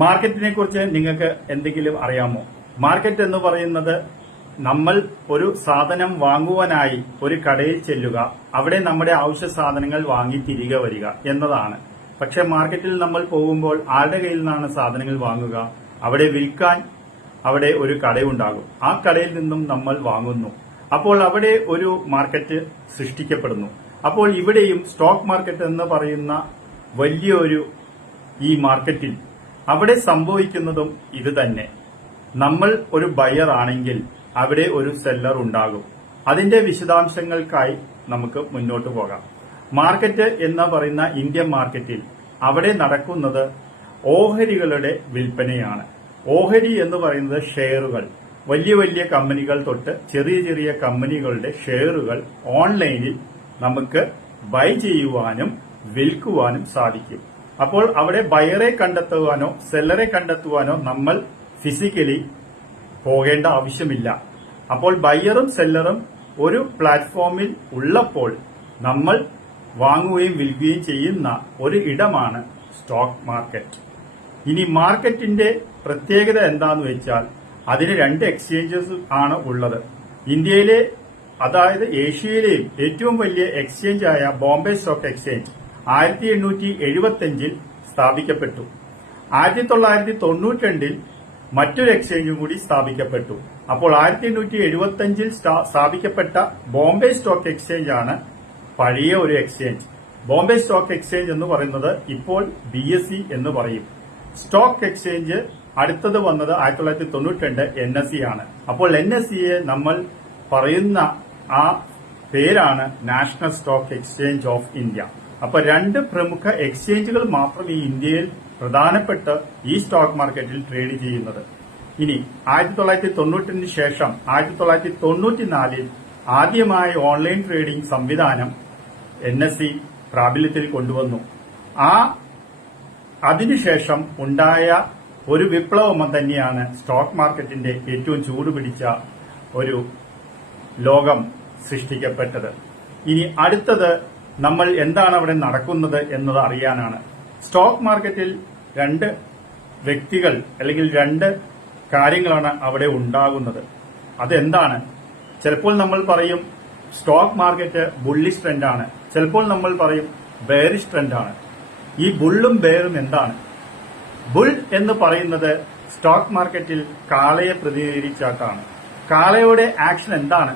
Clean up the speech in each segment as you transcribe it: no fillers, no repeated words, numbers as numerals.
മാർക്കറ്റിനെ കുറിച്ച് നിങ്ങൾക്ക് എന്തെങ്കിലും അറിയാമോ? മാർക്കറ്റ് എന്ന് പറയുന്നത് നമ്മൾ ഒരു സാധനം വാങ്ങുവാനായി ഒരു കടയിൽ ചെല്ലുക, അവിടെ നമ്മുടെ ആവശ്യ സാധനങ്ങൾ വാങ്ങി തിരികെ വരിക എന്നതാണ്. പക്ഷെ മാർക്കറ്റിൽ നമ്മൾ പോകുമ്പോൾ ആരുടെ കയ്യിൽ നിന്നാണ് സാധനങ്ങൾ വാങ്ങുക? അവിടെ വിൽക്കാൻ അവിടെ ഒരു കടയുണ്ടാകും. ആ കടയിൽ നിന്നും നമ്മൾ വാങ്ങുന്നു. അപ്പോൾ അവിടെ ഒരു മാർക്കറ്റ് സൃഷ്ടിക്കപ്പെടുന്നു. അപ്പോൾ ഇവിടെയും സ്റ്റോക്ക് മാർക്കറ്റ് എന്ന് പറയുന്ന വലിയൊരു ഈ മാർക്കറ്റിൽ അവിടെ സംഭവിക്കുന്നതും ഇത് തന്നെ. നമ്മൾ ഒരു ബയർ ആണെങ്കിൽ അവിടെ ഒരു സെല്ലർ ഉണ്ടാകും. അതിന്റെ വിശദാംശങ്ങൾക്കായി നമുക്ക് മുന്നോട്ട് പോകാം. മാർക്കറ്റ് എന്ന് പറയുന്ന ഇന്ത്യൻ മാർക്കറ്റിൽ അവിടെ നടക്കുന്നത് ഓഹരികളുടെ വിൽപ്പനയാണ്. ഓഹരി എന്ന് പറയുന്നത് ഷെയറുകൾ. വലിയ വലിയ കമ്പനികൾ തൊട്ട് ചെറിയ ചെറിയ കമ്പനികളുടെ ഷെയറുകൾ ഓൺലൈനിൽ നമുക്ക് ബൈ ചെയ്യുവാനും വിൽക്കുവാനും സാധിക്കും. അപ്പോൾ അവിടെ ബയറെ കണ്ടെത്തുവാനോ സെല്ലറെ കണ്ടെത്തുവാനോ നമ്മൾ ഫിസിക്കലി പോകേണ്ട ആവശ്യമില്ല. അപ്പോൾ ബയറും സെല്ലറും ഒരു പ്ലാറ്റ്ഫോമിൽ ഉള്ളപ്പോൾ നമ്മൾ വാങ്ങുകയും വിൽക്കുകയും ചെയ്യുന്ന ഒരു ഇടമാണ് സ്റ്റോക്ക് മാർക്കറ്റ്. ഇനി മാർക്കറ്റിന്റെ പ്രത്യേകത എന്താണെന്ന് വെച്ചാൽ അതിന് 2 എക്സ്ചേഞ്ചസ് ആണ് ഉള്ളത്. ഇന്ത്യയിലെ, അതായത് ഏഷ്യയിലെയും ഏറ്റവും വലിയ എക്സ്ചേഞ്ച് ആയ ബോംബെ സ്റ്റോക്ക് എക്സ്ചേഞ്ച് 1875 സ്ഥാപിക്കപ്പെട്ടു. 1992 മറ്റൊരു എക്സ്ചേഞ്ചും കൂടി സ്ഥാപിക്കപ്പെട്ടു. അപ്പോൾ 1875 സ്ഥാപിക്കപ്പെട്ട ബോംബെ സ്റ്റോക്ക് എക്സ്ചേഞ്ച് ആണ് പഴയ ഒരു എക്സ്ചേഞ്ച്. ബോംബെ സ്റ്റോക്ക് എക്സ്ചേഞ്ച് എന്ന് പറയുന്നത് ഇപ്പോൾ BSE എന്ന് പറയും. സ്റ്റോക്ക് എക്സ്ചേഞ്ച് അടുത്തത് വന്നത് 1992 NSE ആണ്. അപ്പോൾ NSEയെ നമ്മൾ പറയുന്ന ആ പേരാണ് national stock exchange of India. അപ്പൊ 2 പ്രമുഖ എക്സ്ചേഞ്ചുകൾ മാത്രം ഈ ഇന്ത്യയിൽ പ്രധാനപ്പെട്ട ഈ സ്റ്റോക്ക് മാർക്കറ്റിൽ ട്രേഡ് ചെയ്യുന്നത്. ഇനി 1990 ശേഷം 1994 ആദ്യമായി ഓൺലൈൻ ട്രേഡിംഗ് സംവിധാനം NSE പ്രാബല്യത്തിൽ കൊണ്ടുവന്നു. അതിനുശേഷം ഉണ്ടായ ഒരു വിപ്ലവം തന്നെയാണ് സ്റ്റോക്ക് മാർക്കറ്റിന്റെ ഏറ്റവും ചൂടുപിടിച്ച ഒരു ലോകം സൃഷ്ടിക്കപ്പെട്ടത്. ഇനി അടുത്തത് നമ്മൾ എന്താണ് അവിടെ നടക്കുന്നത് എന്നത് അറിയാനാണ്. സ്റ്റോക്ക് മാർക്കറ്റിൽ 2 വ്യക്തികൾ അല്ലെങ്കിൽ 2 കാര്യങ്ങളാണ് അവിടെ ഉണ്ടാകുന്നത്. അതെന്താണ്? ചിലപ്പോൾ നമ്മൾ പറയും സ്റ്റോക്ക് മാർക്കറ്റ് ബുള്ളിഷ് ട്രെൻഡാണ്, ചിലപ്പോൾ നമ്മൾ പറയും ബെയറിഷ് ട്രെൻഡാണ്. ഈ ബുള്ളും ബെയറും എന്താണ്? ബുൾ എന്ന് പറയുന്നത് സ്റ്റോക്ക് മാർക്കറ്റിൽ കാളയെ പ്രതിനിധീകരിച്ചാണ്. കാളയുടെ ആക്ഷൻ എന്താണ്?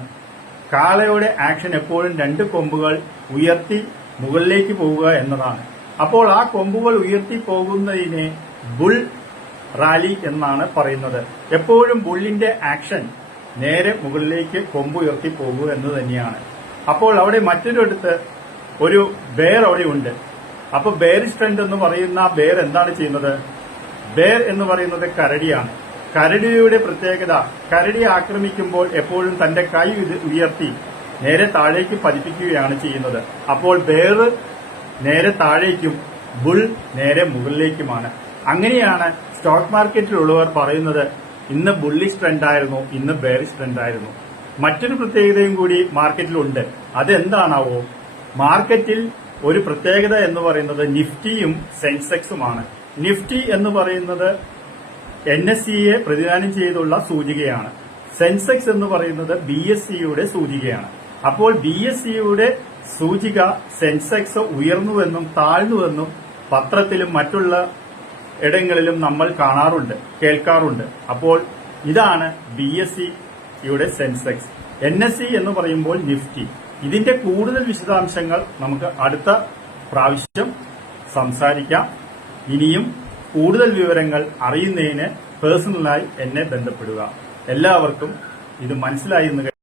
കാളയുടെ ആക്ഷൻ എപ്പോഴും 2 കൊമ്പുകൾ ഉയർത്തി മുകളിലേക്ക് പോവുക എന്നതാണ്. അപ്പോൾ ആ കൊമ്പുകൾ ഉയർത്തി പോകുന്നതിനെ ബുൾ റാലി എന്നാണ് പറയുന്നത്. എപ്പോഴും ബുള്ളിന്റെ ആക്ഷൻ നേരെ മുകളിലേക്ക് കൊമ്പ് ഉയർത്തി പോകുക എന്ന് തന്നെയാണ്. അപ്പോൾ അവിടെ മറ്റൊരിടത്ത് ഒരു ബെയർ അവിടെ ഉണ്ട്. അപ്പൊ ബെയറിഷ് ട്രെൻഡ് എന്ന് പറയുന്ന ബെയർ എന്താണ് ചെയ്യുന്നത്? ബെയർ എന്ന് പറയുന്നത് കരടിയാണ്. കരടിയുടെ പ്രത്യേകത, കരടി ആക്രമിക്കുമ്പോൾ എപ്പോഴും തന്റെ കൈ ഉയർത്തി നേരെ താഴേക്ക് പതിപ്പിക്കുകയാണ് ചെയ്യുന്നത്. അപ്പോൾ ബെയർ നേരെ താഴേക്കും ബുൾ നേരെ മുകളിലേക്കുമാണ്. അങ്ങനെയാണ് സ്റ്റോക്ക് മാർക്കറ്റിലുള്ളവർ പറയുന്നത് ഇന്ന് ബുള്ളിഷ് ട്രെൻഡായിരുന്നു, ഇന്ന് ബെയറിഷ് ട്രെൻഡായിരുന്നു. മറ്റൊരു പ്രത്യേകതയും കൂടി മാർക്കറ്റിലുണ്ട്. അതെന്താണാവോ? മാർക്കറ്റിൽ ഒരു പ്രത്യേകത എന്ന് പറയുന്നത് നിഫ്റ്റിയും സെൻസെക്സുമാണ്. നിഫ്റ്റി എന്ന് പറയുന്നത് NSEയെ പ്രതിദാനം ചെയ്തുള്ള സൂചികയാണ്. സെൻസെക്സ് എന്ന് പറയുന്നത് BSEയുടെ സൂചികയാണ്. അപ്പോൾ BSEയുടെ സൂചിക സെൻസെക്സ് ഉയർന്നുവെന്നും താഴ്ന്നുവെന്നും പത്രത്തിലും മറ്റുള്ള ഇടങ്ങളിലും നമ്മൾ കാണാറുണ്ട്, കേൾക്കാറുണ്ട്. അപ്പോൾ ഇതാണ് BSEയുടെ സെൻസെക്സ്. NSE എന്ന് പറയുമ്പോൾ നിഫ്റ്റി. ഇതിന്റെ കൂടുതൽ വിശദാംശങ്ങൾ നമുക്ക് അടുത്ത പ്രാവശ്യം സംസാരിക്കാം. ഇനിയും കൂടുതൽ വിവരങ്ങൾ അറിയുന്നതിന് പേഴ്സണലായി എന്നെ ബന്ധപ്പെടുക. എല്ലാവർക്കും ഇത് മനസ്സിലായി എന്ന്